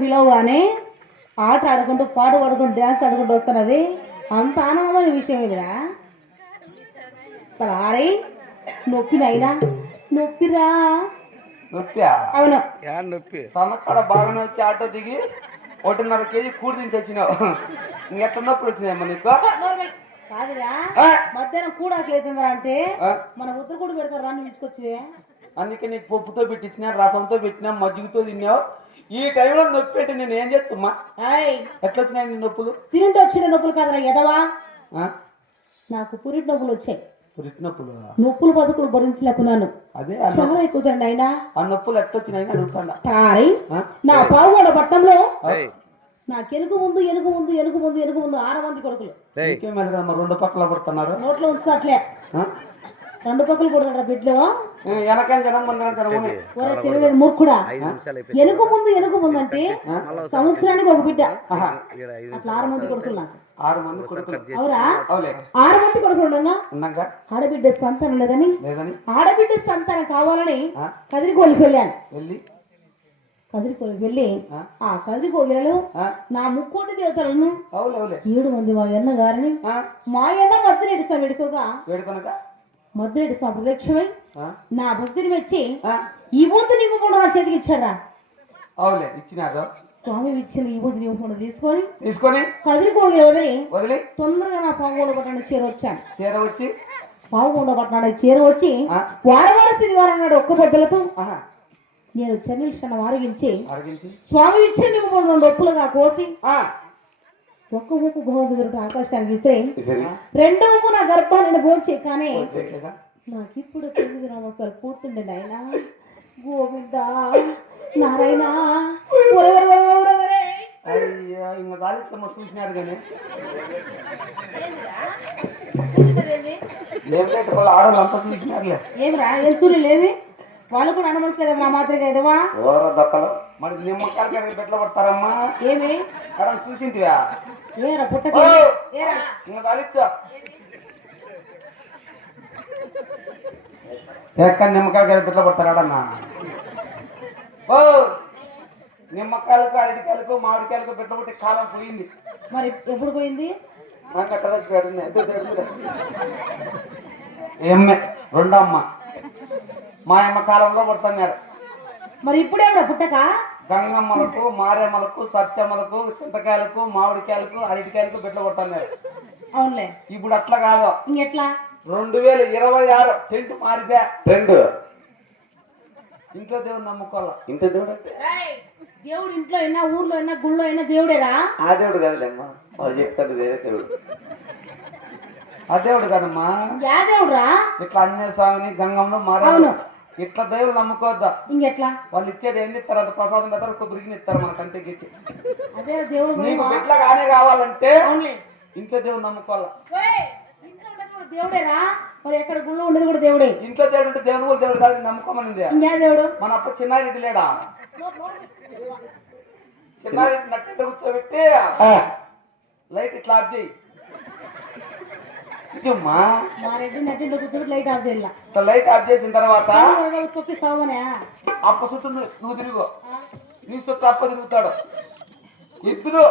పిలవగానే ఆట ఆడుకుంటూ పాట పాడుకుంటూ డ్యాన్స్ ఆడుకుంటూ వస్తున్నది అంత ఆనందమైన విషయం ఇదిరా. సరే నొప్పినైనా నొప్పిరా. నొప్పి? అవును నొప్పి. సన్నక్కడ బాగానే వచ్చి ఆటో దిగి 1.5 కేజీ కూడి దించి వచ్చినావు. ఎట్లా నొప్పులు వచ్చినాయమ్మా నీకు? కాదురా మధ్యాహ్నం కూడాకి అవుతుందా అంటే మన ఉత్తర కూడా పెడతారు రాని తీసుకొచ్చి. అందుకే నీకు పప్పుతో పెట్టించిన, రసంతో పెట్టినా, మజ్జిగతో తిన్నావు. ఈ టైంలో నొప్పి పెట్టి నేను ఏం చేస్తుమ్మా? ఎట్లా వచ్చినాయి నీ నొప్పులు? తింటూ వచ్చిన నొప్పులు కాదురా ఎదవా, నాకు పురిటి నొప్పులు వచ్చాయి. పురిటి నొప్పులు? నొప్పులు బతుకులు భరించలేకున్నాను. అదే చాలా ఎక్కువ అయినా ఆ నొప్పులు ఎట్లా వచ్చినాయి అడుగుతాను. నా పావుగోడ పట్టణంలో నాకు ఎనుగు ముందు 6 మంది కొడుకులు. 2 పక్కల పడుతున్నారు. నోట్లో ఉంచుతాట్లే 2 పక్కలు కొడుతాడు బిడ్డలు. తెలియలేదు మూర్ఖుడా. ఎనుగు ముందు అంటే సంవత్సరానికి ఒక బిడ్డ. అట్లా 6 మంది కొడుకులు నాకు. 6 మంది కొడుకులు? అవురా 6 మంది కొడుకులు ఉండగా ఆడబిడ్డ సంతానం లేదని ఆడబిడ్డ సంతానం కావాలని కదిరికోలికి వెళ్ళాను. కదిరికోలికి వెళ్ళి ఆ కదిరికోగిలలో నా 3 దేవతలను 7 మంది మా అన్న గారిని మా అన్న మధ్యరెడ్డి స్వామి మధ్యరెడ్డి స్వామి ప్రత్యక్షమై నా భక్తిని మెచ్చి ఈ బూతు నింపుకుండా నా చేతికి ఇచ్చాడా. స్వామి ఇచ్చిన ఈ బూతు నింపుకుండా తీసుకొని కదిరికోగి వదిలి తొందరగా నా పావుగొండ పట్టణానికి చేరవచ్చి పావుగొండ పట్టణానికి చేరవచ్చి వారం శనివారం నాడు ఒక్క బొడ్డలతో నేను చెన్నీష్టం ఆరగించి స్వామి ఇచ్చిన నింపుకుండా నొప్పులుగా కోసి ఒక్క ముక్కు భగవంతుడు ఆకాశానికి ఇస్తే 2వ ముక్కు నా గర్భాన్ని భోంచే కానీ నాకు ఇప్పుడు 9 నమస్కారాలు పూర్తుండే నాయనా. గోవింద నారాయణ చూసినారు కానీ ఆడవాళ్ళంతా చూసినారులే. ఏమిరా ఏం చూడలేవి వాళ్ళు కూడా అనుమతిస్తారు కదా నా మాత్రమే కదవా. మరి నిమ్మకాయలు పెట్లో పడతారమ్మా. ఏమి చూసింటివా? ఏరా పుట్ట ఎక్కడ నిమ్మకాయలు పెట్లో పడతారాడన్నా? నిమ్మకాయలకు, అరటికాయలకు, మామిడికాయలకు పెట్టబట్టి కాలం పోయింది. మరి ఎప్పుడు పోయింది? ఏమ్మే 2 అమ్మ మా అమ్మ కాలంలో పడుతున్నారు. మరి ఇప్పుడేమో పుట్టక గంగమ్మలకు, మారేమ్మలకు, సత్యమ్మలకు, చింతకాయలకు, మామిడికాయలకు, అరటికాయలకు బిడ్డ పడుతున్నారు. అవునులే. ఇప్పుడు అట్లా కాదు. ఇంకెట్లా? 2026 టెంట్ మారితే ట్రెండ్. ఇంట్లో దేవుడు నమ్ముకోవాలా. ఇంట్లో దేవుడు అంటే దేవుడు ఇంట్లో అయినా ఊర్లో అయినా గుళ్ళో అయినా దేవుడేరా. ఆ దేవుడు కాదులేమ్మా, వాళ్ళు చెప్తారు వేరే దేవుడు. ఆ దేవుడు కదమ్మా. యా దేవుడురా? ఇట్లా ఆంజనేయ స్వామిని, గంగమ్మను, మారేమ్మ ఇట్లా దేవుడు నమ్ముకోవద్దా. ఇంకెట్లా? వాళ్ళు ఇచ్చేది ఏంది ఇస్తారు? అది ప్రసాదం కదా, కొబ్బరికి ఇస్తారు మనకు అంతే గీతి. అదే దేవుడు ఎట్లా కానీ కావాలంటే ఇంట్లో దేవుడు నమ్ముకోవాలా. దేవుడేరా. మరి ఎక్కడ గుళ్ళో ఉండేది కూడా దేవుడే. ఇంట్లో దేవుడు అంటే దేవుడు కూడా దేవుడు కాదు నమ్ముకోమనింది. ఇంకే దేవుడు? మన అప్పుడు చిన్నారెడ్డి లేడా? చిన్నారెడ్డి నట్టు కూర్చోబెట్టి లైట్ ఇట్లా ఆఫ్ చేయి. లైట్ ఆఫ్ చేసిన తర్వాత అప్ప చుట్టూ నువ్వు తిరుగు, నీ చుట్టూ అప్ప తిరుగుతాడు. ఇద్దరు